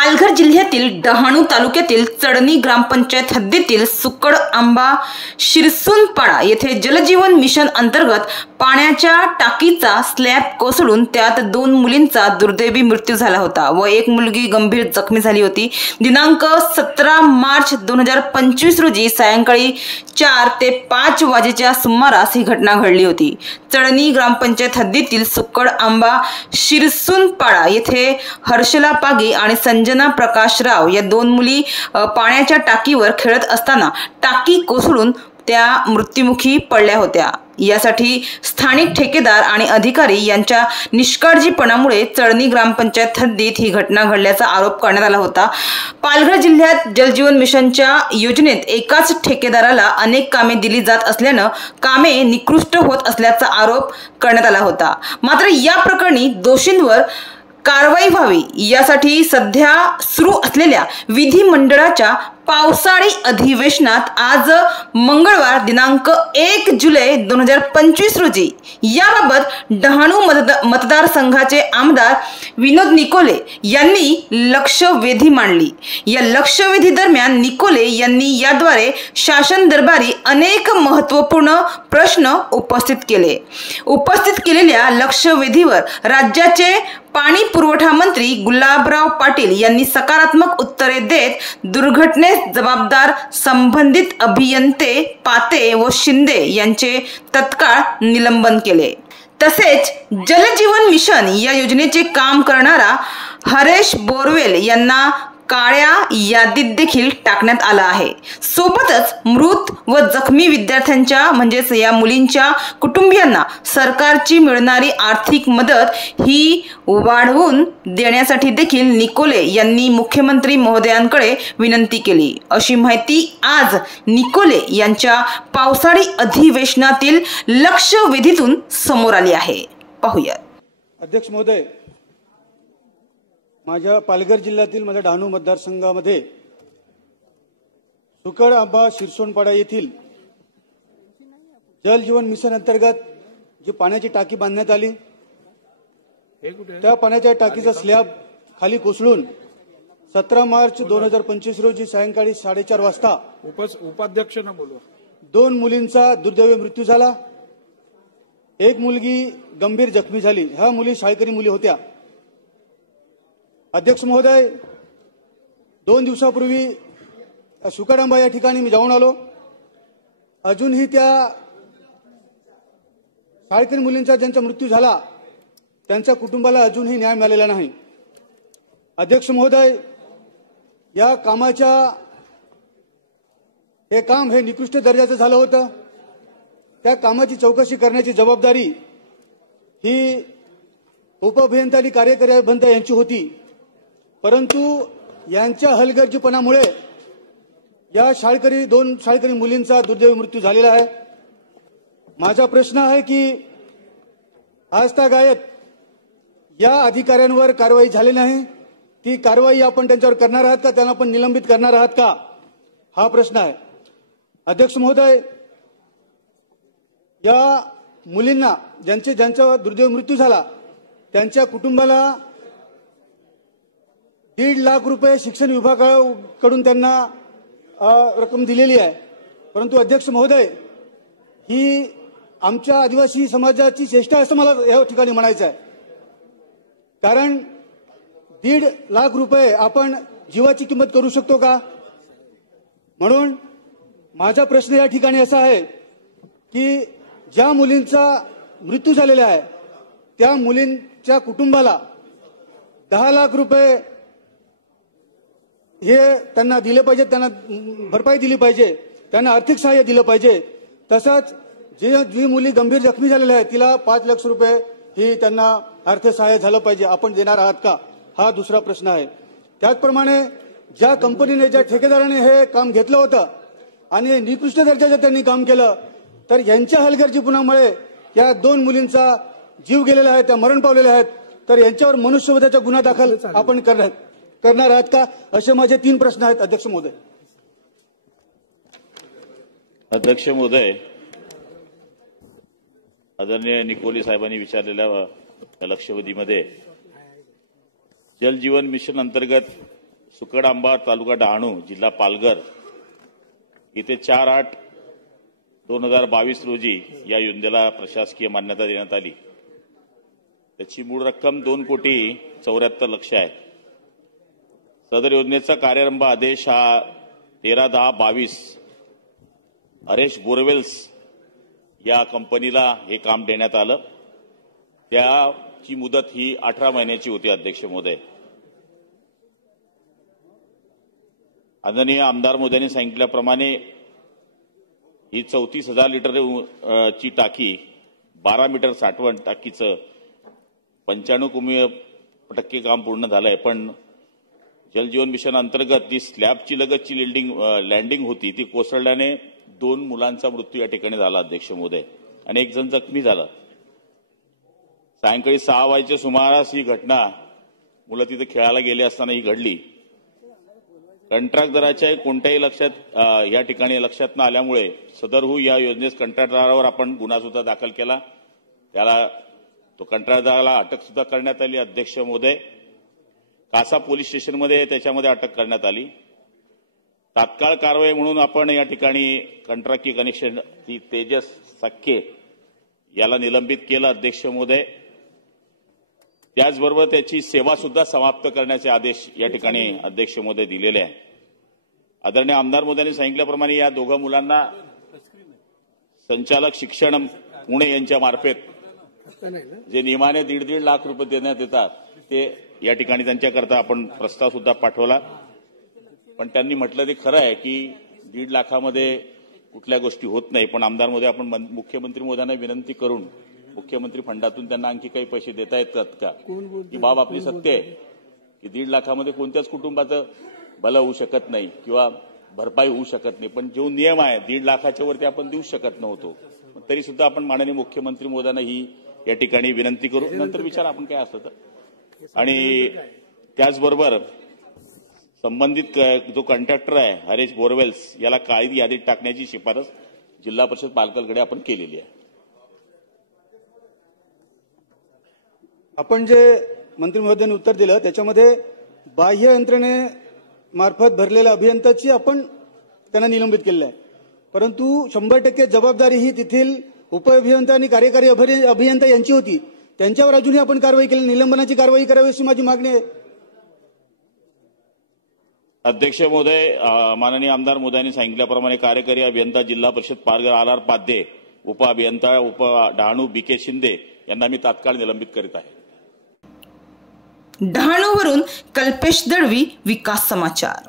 पालघर जिल्ह्यातील डहाणू तालुक्यातील चडणी ग्रामपंचायत हद्दीतील सुकड आंबा शिरसुनपाडा येथे जलजीवन मिशन अंतर्गत पाण्याच्या टाकीचा स्लॅब कोसळून त्यात 2 मुलींचा दुर्दैवी मृत्यू झाला होता व एक मुलगी गंभीर जखमी झाली होती। दिनांक 17 मार्च 2025 रोजी सायंकाळी 4 ते 5 वाजेच्या सुमारास ही घटना घडली होती। चडणी ग्रामपंचायत हद्दीतील सुकड आंबा शिरसुनपाडा येथे हर्षला पागी आणि संजना प्रकाशराव या 2 मुली पाण्याच्या टाकीवर खेळत असताना टाकी कोसळून त्या मृत्युमुखी पडल्या होत्या। यासाठी स्थानिक ठेकेदार आणि अधिकारी यांच्या निष्काळजीपणामुळे चडणी ग्रामपंचायत हद्दीत ही घटना घडल्याचा आरोप करण्यात आला होता। पालघर जिल्ह्यात जलजीवन मिशनच्या योजनेत एकाच ठेकेदाराला अनेक कामे दिली जात असल्याने कामे निकृष्ट होत असल्याचा आरोप करण्यात आला होता। मात्र या प्रकरणी दोषींवर कारवाई व्हावी यासाठी सध्या सुरू असलेल्या विधिमंडळाच्या पावसाळी अधिवेशनात आज मंगळवार दिनांक 1 जुलै 2025 रोजी याबाबत डहाणू मतदारसंघाचे आमदार विनोद निकोले यांनी लक्षवेधी मांडली। या लक्षवेधी दरम्यान निकोले यांनी याद्वारे शासन दरबारी अनेक महत्त्वपूर्ण प्रश्न उपस्थित केले। उपस्थित केलेल्या लक्षवेधीवर राज्याचे पाणी पुरवठा मंत्री गुलाबराव पाटील यांनी सकारात्मक उत्तरे देत दुर्घटनेस जबाबदार संबंधित अभियंते पाते व शिंदे यांचे तत्काळ निलंबन केले। तसेच जलजीवन मिशन या योजनेचे काम करणारा हरेश बोरवेल यांना काळ्या यादीत देखील टाकण्यात आला आहे। सोबतच मृत व जखमी विद्यार्थ्यांच्या म्हणजेच या मुलींच्या कुटुंबियांना सरकारची मिळणारी आर्थिक मदत ही वाढवून देण्यासाठी देखील निकोले यांनी मुख्यमंत्री महोदयांकडे विनंती केली, अशी माहिती आज निकोले यांच्या पावसाळी अधिवेशनातील लक्षवेधीतून समोर आली आहे। पाहूया। अध्यक्ष महोदय, माझ्या पालघर जिल्ह्यातील माझ्या डहाणू मतदारसंघामध्ये सुकड आंबा शिरसोनपाडा येथील जल जीवन मिशन अंतर्गत जी पाण्याची टाकी बांधण्यात आली त्या पाण्याच्या टाकीचा स्लॅब खाली कोसळून 17 मार्च 2025 रोजी सायंकाळी 4:30 वाजता उपाध्यक्षांना बोलवा 2 मुलींचा दुर्दैवी मृत्यू झाला। एक मुलगी गंभीर जखमी झाली। ह्या मुली शाळकरी मुली होत्या। अध्यक्ष महोदय, 2 दिवसापूर्वी सुकड आंबा या ठिकाणी मी जाऊन आलो। अजूनही त्या शाळकरी मुलींचा ज्यांचा मृत्यू झाला त्यांच्या कुटुंबाला अजूनही न्याय मिळालेला नाही। अध्यक्ष महोदय, या कामाच्या हे काम हे निकृष्ट दर्जाचं झालं होतं। त्या कामाची चौकशी करण्याची जबाबदारी ही उपअभियंता आणि कार्यकारी अभियंता यांची होती, परंतु यांच्या हलगर्जीपणामुळे या 2 शाळकरी मुलींचा दुर्दैवी मृत्यू झालेला आहे। माझा प्रश्न आहे की आजतागायत या अधिकाऱ्यांवर कारवाई झाली नाही। ती कारवाई आपण त्यांच्यावर करणार आहात का? त्यांना आपण निलंबित करणार आहात का? हा प्रश्न आहे। अध्यक्ष महोदय, या मुलींना ज्यांचा दुर्दैवी मृत्यू झाला त्यांच्या कुटुंबाला 1.5 लाख रुपये शिक्षण विभागाकडून त्यांना रक्कम दिलेली आहे। परंतु अध्यक्ष महोदय, ही आमच्या आदिवासी समाजाची चेष्टा असं मला या ठिकाणी म्हणायचं आहे। कारण 1.5 लाख रुपये आपण जीवाची किंमत करू शकतो का? म्हणून माझा प्रश्न या ठिकाणी असा आहे की ज्या मुलींचा मृत्यू झालेला आहे त्या मुलींच्या कुटुंबाला 10 लाख रुपये हे त्यांना दिले पाहिजे, त्यांना भरपाई दिली पाहिजे, त्यांना आर्थिक सहाय्य दिलं पाहिजे। तसंच जी मुली गंभीर जखमी झालेल्या आहेत तिला 5 लाख रुपये ही त्यांना अर्थसहाय्य झालं पाहिजे। आपण देणार आहात का? हा दुसरा प्रश्न आहे। त्याचप्रमाणे ज्या कंपनीने ज्या ठेकेदाराने हे काम घेतलं होतं आणि निकृष्ट दर्जाचं त्यांनी काम केलं तर यांच्या हलगर्जीपणामुळे या 2 मुलींचा जीव गेलेला आहे, त्या मरण पावलेल्या आहेत, तर यांच्यावर मनुष्यवधाचा गुन्हा दाखल आपण करणार आहात का? असे माझे 3 प्रश्न आहेत अध्यक्ष महोदय। अध्यक्ष महोदय, आदरणीय निकोले साहेबांनी विचारलेल्या लक्षवेधीमध्ये जल जीवन मिशन अंतर्गत सुकडआंबा तालुका डहाणू जिल्हा पालघर येथे 4/8/2022 रोजी या योजनेला प्रशासकीय मान्यता देण्यात आली। त्याची मूळ रक्कम 2,74,00,000 आहे। सदर योजनेचा कार्यारंभ आदेश हा 13/10/22 हरेश बोरवेल्स या कंपनीला हे काम देण्यात आलं। त्याची मुदत ही 18 महिन्याची होती। अध्यक्ष महोदय, आदरणीय आमदार महोदयांनी सांगितल्याप्रमाणे ही 34,000 लिटर ची टाकी 12 मीटर साठवण टाकीचं 95% काम पूर्ण झालंय। पण जलजीवन मिशन अंतर्गत जी स्लॅबची लगतची लँडिंग होती ती कोसळल्याने 2 मुलांचा मृत्यू या ठिकाणी झाला। अध्यक्ष महोदय, आणि 1 जण जखमी झाला। सायंकाळी 6 वाजेच्या सुमारास ही घटना मुलं तिथे खेळायला गेले असताना ही घडली। कंत्राटदाराच्या कोणत्याही या ठिकाणी लक्षात न आल्यामुळे सदरहू या योजनेस कंत्राटदारावर आपण गुन्हा सुद्धा दाखल केला। त्याला तो कंत्राटदाराला अटक सुद्धा करण्यात आली। अध्यक्ष महोदय, कासा पोलीस स्टेशनमध्ये त्याच्यामध्ये अटक करण्यात आली। तात्काळ कारवाई म्हणून आपण या ठिकाणी कंत्राटी कनेक्शन ती तेजस सख्खे याला निलंबित केलं। अध्यक्ष महोदय, त्याचबरोबर त्याची सेवा सुद्धा समाप्त करण्याचे आदेश या ठिकाणी अध्यक्ष महोदय दिलेले आहे। आदरणीय आमदार महोदयांनी सांगितल्याप्रमाणे या दोघा मुलांना संचालक शिक्षण पुणे यांच्या मार्फत जे नियमाने 1.5 लाख रुपये देण्यात येतात ते या ठिकाणी त्यांच्याकरता आपण प्रस्ताव सुद्धा पाठवला। पण त्यांनी म्हटलं ते खरं आहे की 1.5 लाखामध्ये कुठल्या गोष्टी होत नाही। पण आमदार महोदय, आपण मुख्यमंत्री महोदयांना विनंती करून मुख्यमंत्री फंडातून त्यांना आणखी काही पैसे देता येतात का? ही बाब आपली सत्य आहे की 1.5 लाखामध्ये कोणत्याच कुटुंबाचं भलं होऊ शकत नाही किंवा भरपाई होऊ शकत नाही। पण जो नियम आहे 1.5 लाखाच्या वरती आपण देऊ शकत नव्हतो। तरी सुद्धा आपण माननीय मुख्यमंत्री महोदयांना ही या ठिकाणी विनंती करू, नंतर विचार आपण काय असलं तर। आणि त्याचबरोबर संबंधित जो कॉन्ट्रॅक्टर आहे हरेश बोरवेल्स याला काळी यादीत टाकण्याची शिफारस जिल्हा परिषद पालघरकडे आपण केलेली आहे। आपण जे मंत्री महोदयांनी उत्तर दिलं त्याच्यामध्ये बाह्य यंत्रणेमार्फत भरलेल्या अभियंत्याची आपण त्यांना निलंबित केलेलं आहे। परंतु 100% जबाबदारी ही तेथील उपअभियंता आणि कार्यकारी अभियंता यांची होती। त्यांच्यावर अजूनही आपण कारवाई केली, निलंबनाची कारवाई करावी अशी माझी मागणी आहे। अध्यक्ष महोदय, माननीय आमदार महोदयांनी सांगितल्याप्रमाणे कार्यकारी अभियंता जिल्हा परिषद पालघर आर पाध्ये, उपअभियंता डहाणू BK शिंदे यांना मी तात्काळ निलंबित करीत आहे। डहाणूवरून कल्पेश दळवी, विकास समाचार।